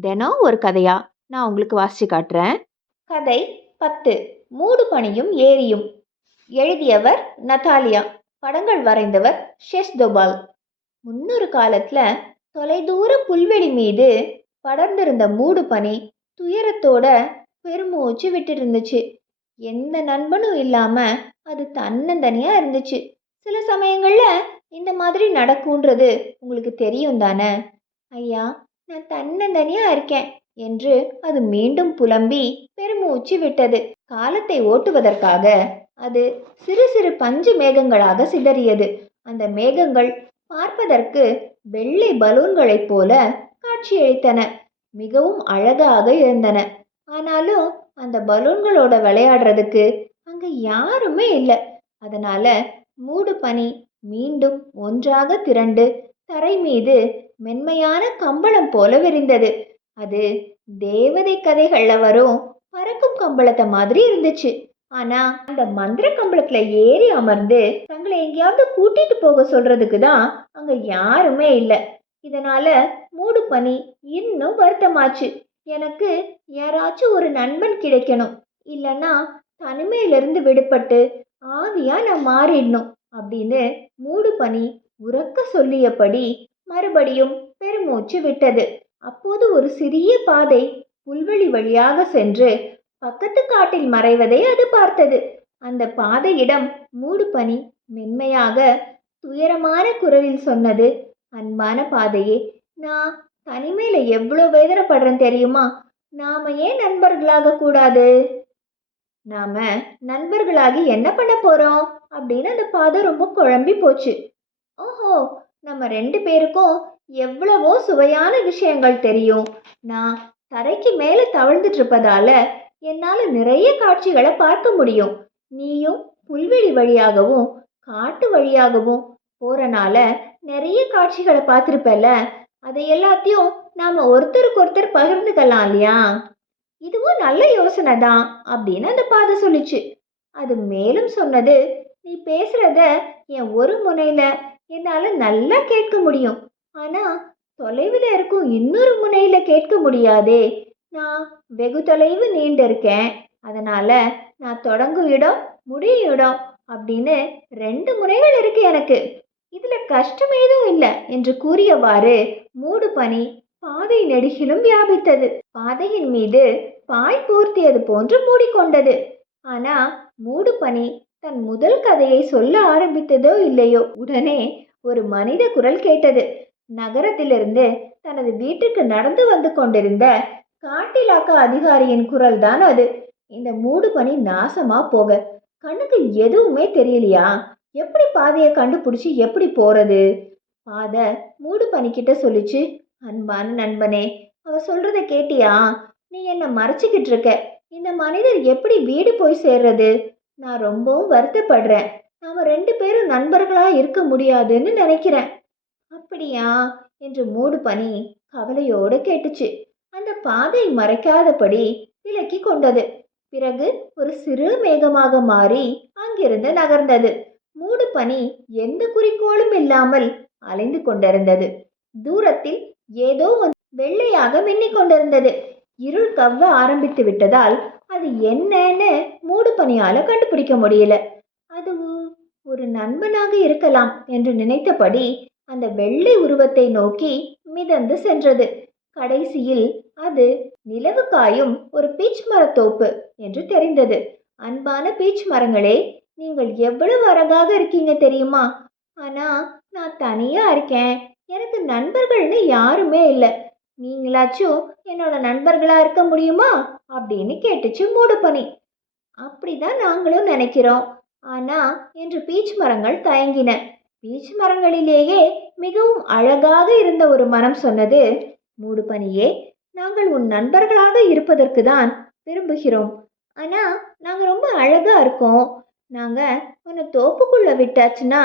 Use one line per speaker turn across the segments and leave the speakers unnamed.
தினம் ஒரு கதையா? நான் உங்களுக்கு வாசிச்சு காட்டுறேன். கதை பத்து. மூடு பனியும் ஏரியும். எழுதியவர் நதாலியா. படங்கள் வரைந்தவர் ஷெஸ் தோபால் முன்னொரு காலத்துல தொலைதூர புல்வெளி மீது படர்ந்திருந்த மூடு பனி துயரத்தோட பெருமூச்சு விட்டு இருந்துச்சு எந்த நண்பனும் இல்லாம அது தன்னந்தனியா இருந்துச்சு. சில சமயங்கள்ல இந்த மாதிரி நடக்கும்ன்றது உங்களுக்கு தெரியும் தானே ஐயா நான் தன்னந்தனியா இருக்கேன் என்று அது மீண்டும் புலம்பி பெருமூச்சு விட்டது. காலத்தை ஓட்டுவதற்காக அது சிறு சிறு பஞ்சு மேகங்களாக சிதறியது. அந்த மேகங்கள் பார்ப்பதற்கு வெள்ளை பலூன்களைப் போல காட்சியளித்தன. மிகவும் அழகாக இருந்தன. ஆனாலும் அந்த பலூன்களோட விளையாடுறதுக்கு அங்க யாருமே இல்லை. அதனால மூடு பனி மீண்டும் ஒன்றாக திரண்டு தரை மீது மென்மையான கம்பளம் போல விரிந்தது அது தேவதை கதைகள்ல வரும் பறக்கும் கம்பளத்தை மாதிரி இருந்துச்சு. ஆனா அந்த மந்திர கம்பளத்துல ஏறி அமர்ந்து தங்களை எங்கேயாவது கூட்டிட்டு போக சொல்றதுக்கு தான் அங்க யாருமே இல்லை. இதனால மூடு பனி இன்னும் வருத்தமாச்சு. எனக்கு யாராச்சும் ஒரு நண்பன் கிடைக்கணும். இல்லைன்னா தனிமையிலிருந்து விடுபட்டு ஆவியா நான் மாறிடணும் அப்படின்னு மூடு பனி உறக்க சொல்லியபடி மறுபடியும் பெருமூச்சு விட்டது. அப்போது ஒரு சிறிய பாதை புல்வெளி வழியாக சென்று பக்கத்து காட்டில் மறைவதை அது பார்த்தது. அந்த பாதையிடம் மூடு பனி மென்மையாக துயரமான குரலில் சொன்னது அன்பான பாதையே நான் தனிமையில எவ்வளோ வேதனைப்படுறேன் தெரியுமா? நாம ஏன் நண்பர்களாக கூடாது? நாம நண்பர்களாகி என்ன பண்ண போறோம்? அப்படின்னு அந்த பாதை ரொம்ப குழம்பி போச்சு. ஓஹோ நம்ம ரெண்டு பேருக்கும் எவ்வளவோ சுவையான விஷயங்கள் தெரியும். நான் தரைக்கு மேலே தவழ்ந்துட்டு இருப்பதால என்னால் நிறைய காட்சிகளை பார்க்க முடியும். நீயும் புல்வெளி வழியாகவும் காட்டு வழியாகவும் போறனால நிறைய காட்சிகளை பார்த்துருப்பல அதை எல்லாத்தையும் நாம் ஒருத்தருக்கு ஒருத்தர் பகிர்ந்துக்கலாம் இல்லையா? இதுவும் நல்ல யோசனை தான் அப்படின்னு அந்த பாதை சொல்லிச்சு. அது மேலும் சொன்னது நீ பேசுறத என் ஒரு முனையில என்னால நல்லா கேட்க முடியும். ஆனா தொலைவில் இருக்கும் இன்னொரு முனையில கேட்க முடியாதே. நான் வெகு தொலைவு நீண்டு இருக்கேன். அதனால நான் தொடங்கும் இடம் முடியும் இடம் அப்படின்னு ரெண்டு முறைகள் இருக்கு எனக்கு. இதுல கஷ்டம் ஏதும் இல்லை என்று கூறியவாறு மூடு பனி பாதை நெடுகிலும் வியாபித்தது. பாதையின் மீது பாய் போர்த்தியது போன்று மூடிக்கொண்டது. ஆனா மூடு பனி தன் முதல் கதையை சொல்ல ஆரம்பித்ததோ இல்லையோ உடனே ஒரு மனித குரல் கேட்டது. நகரத்திலிருந்து தனது வீட்டுக்கு நடந்து வந்து கொண்டிருந்த காட்டிலாக்க அதிகாரியின் குரல் தான் அது. இந்த மூடு பனி நாசமா போக கண்ணுக்கு எதுவுமே தெரியலையா? எப்படி பாதையை கண்டுபிடிச்சி எப்படி போறது? பாதை மூடு பணிக்கிட்ட சொல்லிச்சு அன்பான நண்பனே அவ சொல்றத கேட்டியா? நீ என்ன மறைச்சிக்கிட்டு இருக்க? இந்த மனிதர் எப்படி வீடு போய் சேர்றது? நான் ரொம்பவும் வருத்தப்படுறேன். நாம ரெண்டு பேரும் நண்பர்களா இருக்க முடியாதுன்னு நினைக்கிறேன். அப்படியா? என்று மூடு பனி கவலையோடு கேட்டுச்சு. அந்த பாதை மறைக்காதபடி விலக்கி கொண்டது. பிறகு ஒரு சிறு மேகமாக மாறி அங்கிருந்து நகர்ந்தது. மூடு பனி எந்த குறிக்கோளும் இல்லாமல் அலைந்து கொண்டிருந்தது. தூரத்தில் ஏதோ ஒன்று வெள்ளையாக மின்னிக் கொண்டிருந்தது. இருள் கவ்வ ஆரம்பித்து விட்டதால் அது என்னன்னு மூடு பனியால கண்டுபிடிக்க முடியல. அதுவும் ஒரு நண்பனாக இருக்கலாம் என்று நினைத்தபடி அந்த வெள்ளை உருவத்தை நோக்கி மிதந்து சென்றது. கடைசியில் அது நிலவு காயும் ஒரு பீச் மரத்தோப்பு என்று தெரிந்தது. அன்பான பீச் மரங்களே நீங்கள் எவ்வளவு அழகாக இருக்கீங்க தெரியுமா? ஆனா நான் தனியா இருக்கேன். எனக்கு நண்பர்கள்னு யாருமே இல்லை. நீங்களாச்சும் என்னோட நண்பர்களா இருக்க முடியுமா? அப்படின்னு கேட்டுச்சு மூடுபனி. அப்படிதான் நாங்களும் நினைக்கிறோம். ஆனா என்று பீச் மரங்கள் தயங்கின. பீச் மரங்களிலேயே மிகவும் அழகாக இருந்த ஒரு மரம் சொன்னது மூடுபனியே நாங்கள் உன் நண்பர்களாக இருப்பதற்கு தான் விரும்புகிறோம். ஆனா நாங்க ரொம்ப அழகா இருக்கோம். நாங்க உன்னை தோப்புக்குள்ள விட்டாச்சுன்னா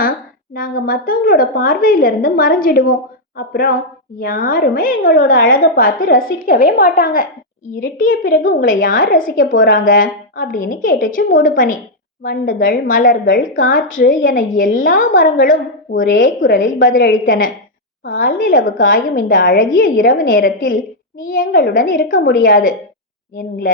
நாங்க மற்றவங்களோட பார்வையிலிருந்து மறைஞ்சிடுவோம். அப்புறம் யாருமே எங்களோட அழகை பார்த்து ரசிக்கவே மாட்டாங்க. இருட்டிய பிறகு உங்களை யார் ரசிக்க போறாங்க? அப்படின்னு கேட்டுச்சு மூடுபனி. வண்டுகள் மலர்கள் காற்று என எல்லா மரங்களும் ஒரே குரலில் பதிலளித்தன. பால் நிலவு காயும் இந்த அழகிய இரவு நேரத்தில் நீ எங்களுடன் இருக்க முடியாது. எங்களை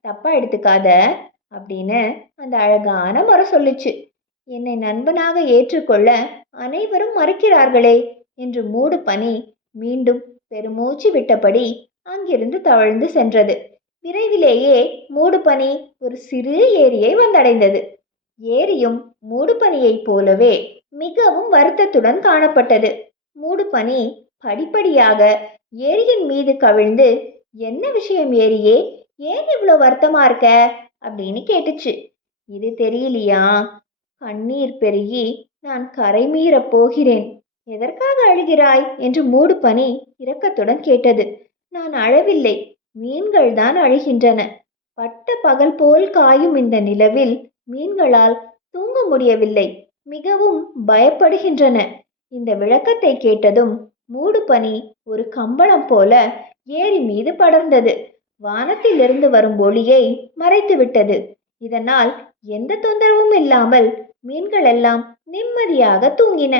தப்பா எடுத்துக்காத அப்படின்னு அந்த அழகான மரம் சொல்லுச்சு. என்னை நண்பனாக ஏற்றுக்கொள்ள அனைவரும் மறுக்கிறார்களே என்று மூடு பனி மீண்டும் பெருமூச்சு விட்டபடி அங்கிருந்து தவழ்ந்து சென்றது. விரைவிலேயே மூடுபனி ஒரு சிறு ஏரியை வந்தடைந்தது. ஏரியும் மூடுபனியைப் போலவே மிகவும் வருத்தத்துடன் காணப்பட்டது. மூடுபனி படிப்படியாக ஏரியின் மீது கவிழ்ந்து என்ன விஷயம் ஏரியே? ஏன் இவ்வளோ வருத்தமா இருக்க? அப்படின்னு கேட்டுச்சு. இது தெரியலையா? கண்ணீர் பெருகி நான் கரை மீறப் போகிறேன். எதற்காக அழுகிறாய்? என்று மூடுபனி இரக்கத்துடன் கேட்டது. நான் அழவில்லை. மீன்கள் தான் அழுகின்றன. பட்ட பகல் போல் காயும் இந்த நிலவில் மீன்களால் தூங்க முடியவில்லை. மிகவும் பயப்படுகின்றன. இந்த விளக்கத்தை கேட்டதும் மூடுபனி ஒரு கம்பளம் போல ஏரி மீது படர்ந்தது. வானத்திலிருந்து வரும் ஒளியை மறைத்துவிட்டது இதனால் எந்த தொந்தரவும் இல்லாமல் மீன்கள் எல்லாம் நிம்மதியாக தூங்கின.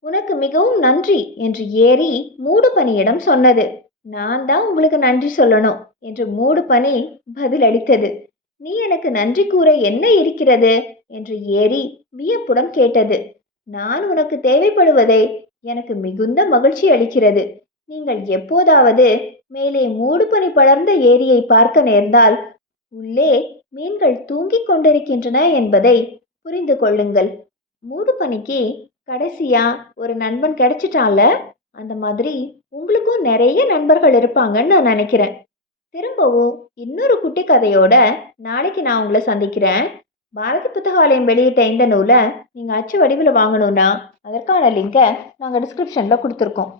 உனக்கு மிகவும் நன்றி என்று ஏரி மூடுபனியிடம் சொன்னது. நான் தான் உங்களுக்கு நன்றி சொல்லணும் என்று மூடு மூடுபனி பதிலளித்தது. நீ எனக்கு நன்றி கூற என்ன இருக்கிறது? என்று ஏரி வியப்புடன் கேட்டது. நான் உனக்கு தேவைப்படுவதே எனக்கு மிகுந்த மகிழ்ச்சி அளிக்கிறது. நீங்கள் எப்போதாவது மேலே மூடுபனி படர்ந்த ஏரியை பார்க்க நேர்ந்தால் உள்ளே மீன்கள் தூங்கிக் கொண்டிருக்கின்றன என்பதை புரிந்து கொள்ளுங்கள். மூடுபனிக்கு கடைசியா ஒரு நண்பன் கிடைச்சிட்டான்ல? அந்த மாதிரி உங்களுக்கும் நிறைய நண்பர்கள் இருப்பாங்கன்னு நான் நினைக்கிறேன். திரும்பவும் இன்னொரு குட்டி கதையோட நாளைக்கு நான் உங்களை சந்திக்கிறேன். பாரதி புத்தகாலயம் வெளியிட்ட இந்த நூலை நீங்கள் அச்சு வடிவில் வாங்கணும்னா அதற்கான லிங்கை நாங்கள் டிஸ்கிரிப்ஷனில் கொடுத்துருக்கோம்.